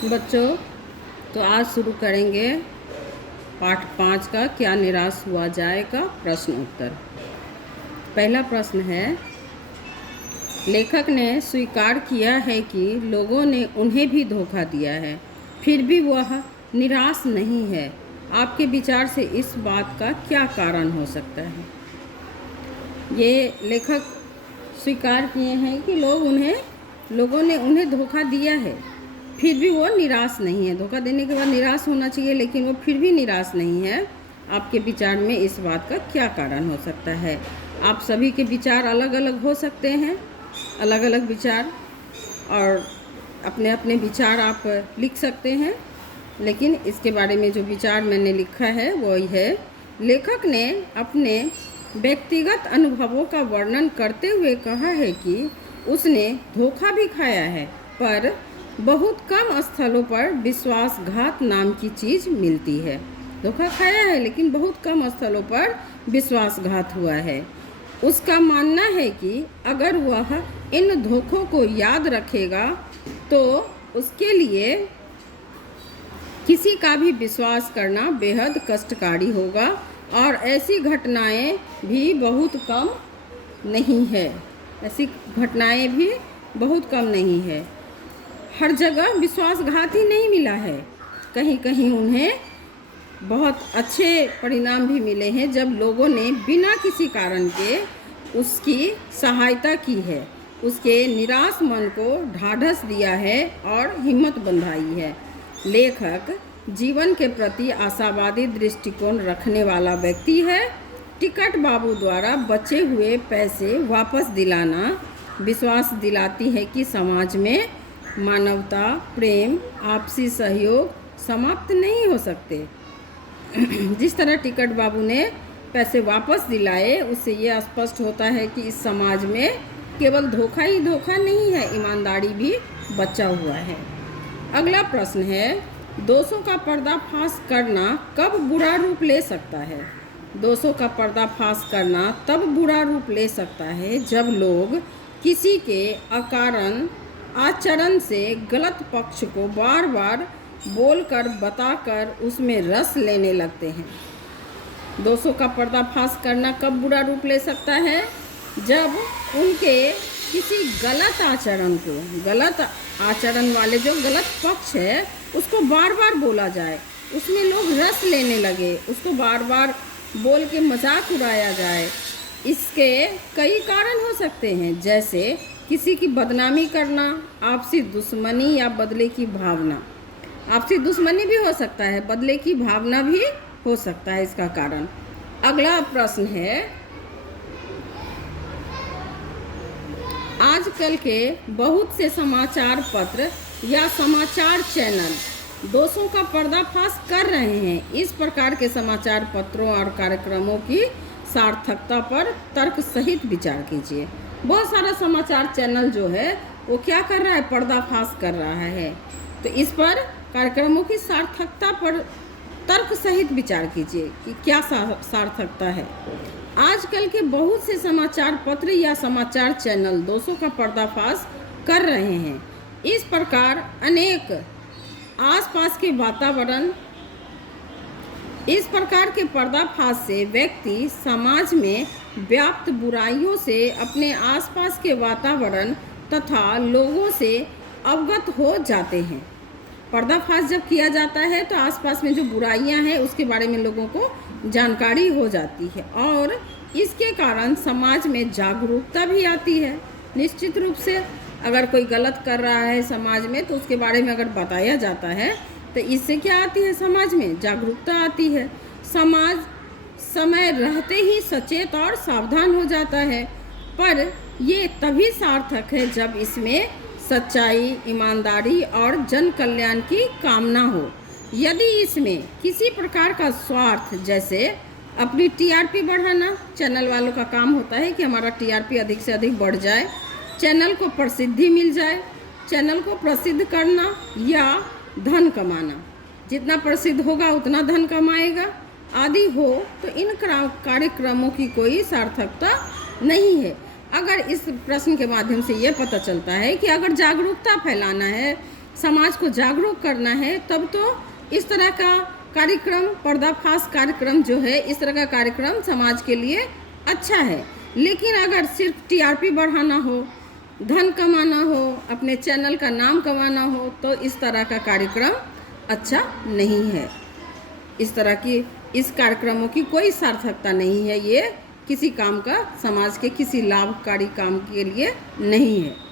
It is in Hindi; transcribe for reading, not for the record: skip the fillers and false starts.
बच्चों, तो आज शुरू करेंगे पाठ 5 का क्या निराश हुआ जाए का प्रश्न उत्तर। पहला प्रश्न है, लेखक ने स्वीकार किया है कि लोगों ने उन्हें भी धोखा दिया है, फिर भी वह निराश नहीं है। आपके विचार से इस बात का क्या कारण हो सकता है? ये लेखक स्वीकार किए हैं कि लोगों ने उन्हें धोखा दिया है, फिर भी वो निराश नहीं है। धोखा देने के बाद निराश होना चाहिए, लेकिन वो फिर भी निराश नहीं है। आपके विचार में इस बात का क्या कारण हो सकता है? आप सभी के विचार अलग अलग हो सकते हैं, अलग अलग विचार, और अपने अपने विचार आप लिख सकते हैं। लेकिन इसके बारे में जो विचार मैंने लिखा है वो है, लेखक ने अपने व्यक्तिगत अनुभवों का वर्णन करते हुए कहा है कि उसने धोखा भी खाया है, पर बहुत कम स्थलों पर विश्वासघात नाम की चीज़ मिलती है। धोखा खाया है, लेकिन बहुत कम स्थलों पर विश्वासघात हुआ है। उसका मानना है कि अगर वह इन धोखों को याद रखेगा तो उसके लिए किसी का भी विश्वास करना बेहद कष्टकारी होगा, और ऐसी घटनाएं भी बहुत कम नहीं है। हर जगह विश्वासघात ही नहीं मिला है, कहीं कहीं उन्हें बहुत अच्छे परिणाम भी मिले हैं जब लोगों ने बिना किसी कारण के उसकी सहायता की है, उसके निराश मन को ढाढ़स दिया है और हिम्मत बंधाई है। लेखक जीवन के प्रति आशावादी दृष्टिकोण रखने वाला व्यक्ति है। टिकट बाबू द्वारा बचे हुए पैसे वापस दिलाना विश्वास दिलाती है कि समाज में मानवता, प्रेम, आपसी सहयोग समाप्त नहीं हो सकते। जिस तरह टिकट बाबू ने पैसे वापस दिलाए, उससे यह स्पष्ट होता है कि इस समाज में केवल धोखा ही धोखा नहीं है, ईमानदारी भी बचा हुआ है। अगला प्रश्न है, दोषों का पर्दाफाश करना कब बुरा रूप ले सकता है? दोषों का पर्दाफाश करना तब बुरा रूप ले सकता है जब लोग किसी के अकारण आचरण से गलत पक्ष को बार बार बोलकर बताकर उसमें रस लेने लगते हैं। दोषों का पर्दाफाश करना कब बुरा रूप ले सकता है? जब उनके किसी गलत आचरण वाले जो गलत पक्ष है उसको बार बार बोला जाए, उसमें लोग रस लेने लगे, उसको बार बार बोल के मजाक उड़ाया जाए। इसके कई कारण हो सकते हैं, जैसे किसी की बदनामी करना, आपसी दुश्मनी या बदले की भावना। आपसी दुश्मनी भी हो सकता है, बदले की भावना भी हो सकता है इसका कारण। अगला प्रश्न है, आजकल के बहुत से समाचार पत्र या समाचार चैनल दोषों का पर्दाफाश कर रहे हैं। इस प्रकार के समाचार पत्रों और कार्यक्रमों की सार्थकता पर तर्क सहित विचार कीजिए। बहुत सारा समाचार चैनल जो है वो क्या कर रहा है? पर्दाफाश कर रहा है। तो इस पर कार्यक्रमों की सार्थकता पर तर्क सहित विचार कीजिए कि क्या सार्थकता है। आजकल के बहुत से समाचार पत्र या समाचार चैनल दोषों का पर्दाफाश कर रहे हैं। इस प्रकार अनेक आसपास के वातावरण, इस प्रकार के पर्दाफाश से व्यक्ति समाज में व्याप्त बुराइयों से अपने आसपास के वातावरण तथा लोगों से अवगत हो जाते हैं। पर्दाफाश जब किया जाता है तो आसपास में जो बुराइयां हैं उसके बारे में लोगों को जानकारी हो जाती है, और इसके कारण समाज में जागरूकता भी आती है। निश्चित रूप से अगर कोई गलत कर रहा है समाज में तो उसके बारे में अगर बताया जाता है तो इससे क्या आती है? समाज में जागरूकता आती है। समाज समय रहते ही सचेत और सावधान हो जाता है, पर ये तभी सार्थक है जब इसमें सच्चाई, ईमानदारी और जन कल्याण की कामना हो। यदि इसमें किसी प्रकार का स्वार्थ, जैसे अपनी टीआरपी बढ़ाना, चैनल वालों का काम होता है कि हमारा टीआरपी अधिक से अधिक बढ़ जाए, चैनल को प्रसिद्धि मिल जाए, चैनल को प्रसिद्ध करना या धन कमाना, जितना प्रसिद्ध होगा उतना धन कमाएगा आदि हो, तो इन कार्यक्रमों की कोई सार्थकता नहीं है। अगर इस प्रश्न के माध्यम से ये पता चलता है कि अगर जागरूकता फैलाना है, समाज को जागरूक करना है, तब तो इस तरह का कार्यक्रम, पर्दाफाश कार्यक्रम जो है, इस तरह का कार्यक्रम समाज के लिए अच्छा है। लेकिन अगर सिर्फ टीआरपी बढ़ाना हो, धन कमाना हो, अपने चैनल का नाम कमाना हो, तो इस तरह का कार्यक्रम अच्छा नहीं है। इस कार्यक्रमों की कोई सार्थकता नहीं है। ये किसी काम का, समाज के किसी लाभकारी काम के लिए नहीं है।